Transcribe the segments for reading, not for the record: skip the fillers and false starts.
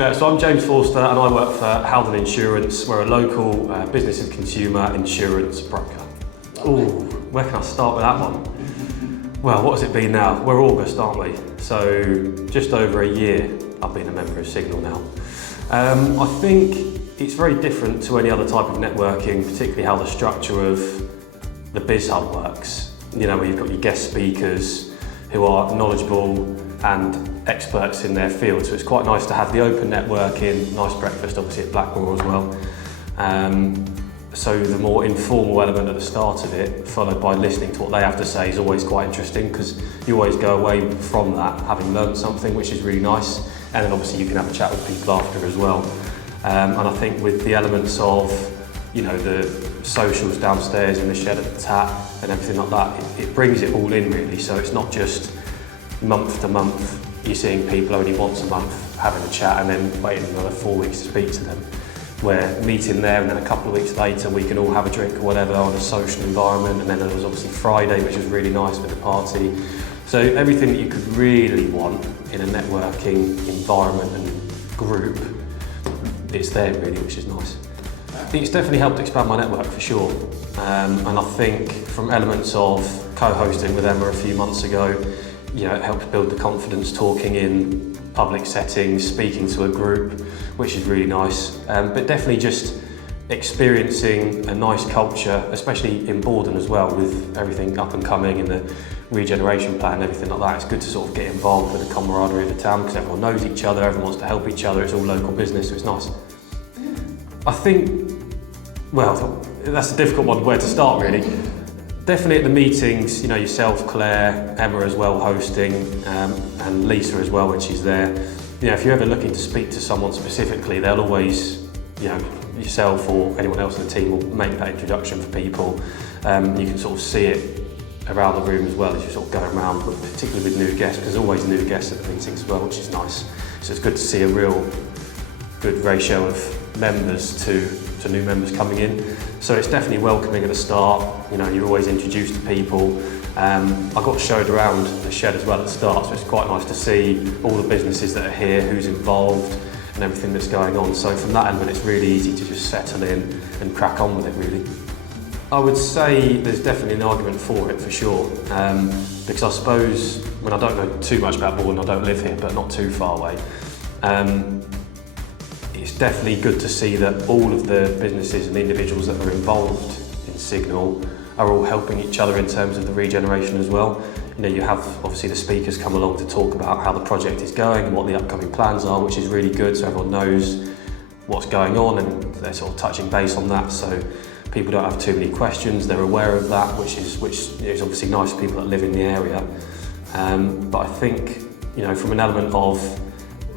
So I'm James Forster and I work for Howden Insurance. We're a local business and consumer insurance broker. Ooh, where can I start with that one? Well, what has it been now? We're August, aren't we? So just over a year I've been a member of SiGNAL now. I think it's very different to any other type of networking, particularly how the structure of the BiZHUB works. You know, where you've got your guest speakers who are knowledgeable and experts in their field, so it's quite nice to have the open networking, nice breakfast obviously at Blackmore as well. So the more informal element at the start of it, followed by listening to what they have to say, is always quite interesting, because you always go away from that having learned something, which is really nice, and then obviously you can have a chat with people after as well. And I think with the elements of, you know, the socials downstairs in the shed at the tap and everything like that, it brings it all in really, so it's not just month to month you're seeing people only once a month having a chat and then waiting another 4 weeks to speak to them. We're meeting there and then a couple of weeks later we can all have a drink or whatever on a social environment, and then there was obviously Friday, which was really nice with the party. So everything that you could really want in a networking environment and group, it's there really, which is nice. It's definitely helped expand my network for sure, and I think from elements of co-hosting with Emma a few months ago, you know, it helps build the confidence talking in public settings, speaking to a group, which is really nice. But definitely just experiencing a nice culture, especially in Borden as well, with everything up and coming and the regeneration plan and everything like that. It's good to sort of get involved with the camaraderie of the town, because everyone knows each other, everyone wants to help each other, it's all local business, so it's nice. I think, well, that's a difficult one where to start really. Definitely at the meetings, you know, yourself, Claire, Emma as well hosting, and Lisa as well when she's there. You know, if you're ever looking to speak to someone specifically, they'll always, you know, yourself or anyone else in the team will make that introduction for people. You can sort of see it around the room as well as you sort of go around, but particularly with new guests, because there's always new guests at the meetings as well, which is nice. So it's good to see a real good ratio of members to new members coming in. So it's definitely welcoming at the start. You know, you're always introduced to people. I got showed around the shed as well at the start, so it's quite nice to see all the businesses that are here, who's involved and everything that's going on. So from that element, it's really easy to just settle in and crack on with it really. I would say there's definitely an argument for it for sure, because I suppose, when I don't know too much about Borden, I don't live here, but not too far away. It's definitely good to see that all of the businesses and individuals that are involved in SiGNAL are all helping each other in terms of the regeneration as well. You know, you have obviously the speakers come along to talk about how the project is going and what the upcoming plans are, which is really good, so everyone knows what's going on and they're sort of touching base on that, so people don't have too many questions, they're aware of that, which is obviously nice for people that live in the area. But I think, you know, from an element of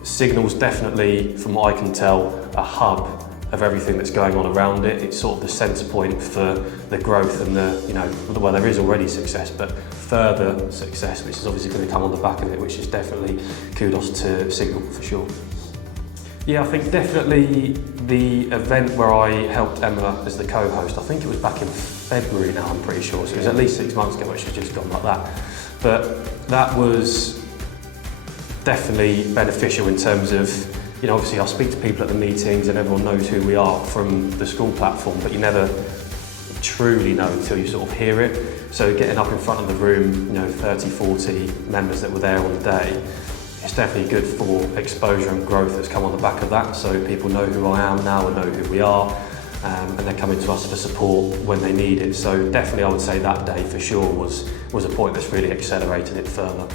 SiGNAL's definitely, from what I can tell, a hub of everything that's going on around it. It's sort of the centre point for the growth and the, you know, well, there is already success, but further success, which is obviously going to come on the back of it, which is definitely kudos to SiGNAL for sure. Yeah, I think definitely the event where I helped Emma as the co-host, I think it was back in February now, I'm pretty sure, so it was at least 6 months ago, which has just gone like that. But that was definitely beneficial in terms of, you know, obviously I'll speak to people at the meetings and everyone knows who we are from the school platform, but you never truly know until you sort of hear it. So getting up in front of the room, you know, 30, 40 members that were there on the day, it's definitely good for exposure and growth that's come on the back of that. So people know who I am now and know who we are, and they're coming to us for support when they need it. So definitely I would say that day for sure was a point that's really accelerated it further.